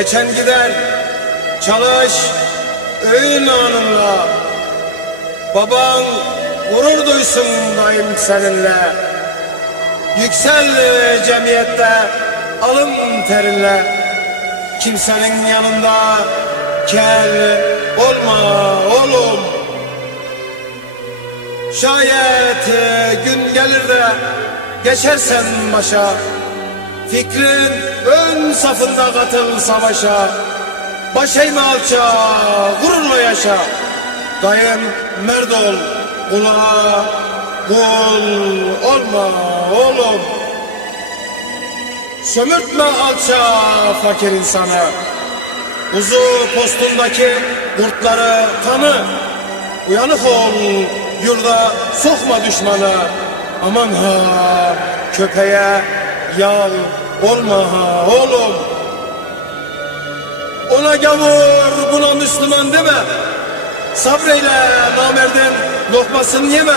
Geçen gider, çalış, öğün anınla. Baban gurur duysun daim seninle. Yüksel cemiyette alın terinle. Kimsenin yanında kel olma oğlum. Şayet gün gelir de geçersen başa, fikrin ön safında katıl savaşa. Baş eğme alça, gururla yaşa. Daim merd ol, kula kul olma oğlum. Sömürtme alça fakir insanı. Kuzu postundaki kurtları tanı. Uyanık ol, yurda sokma düşmanı. Aman ha, köpeğe yal olma ha oğlum. Ona gavur, buna Müslüman deme. Sabreyle namerdin lokmasını yeme.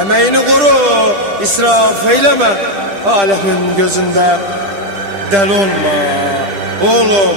Emeğini koru, israf eyleme. Alemin gözünde del olma oğlum.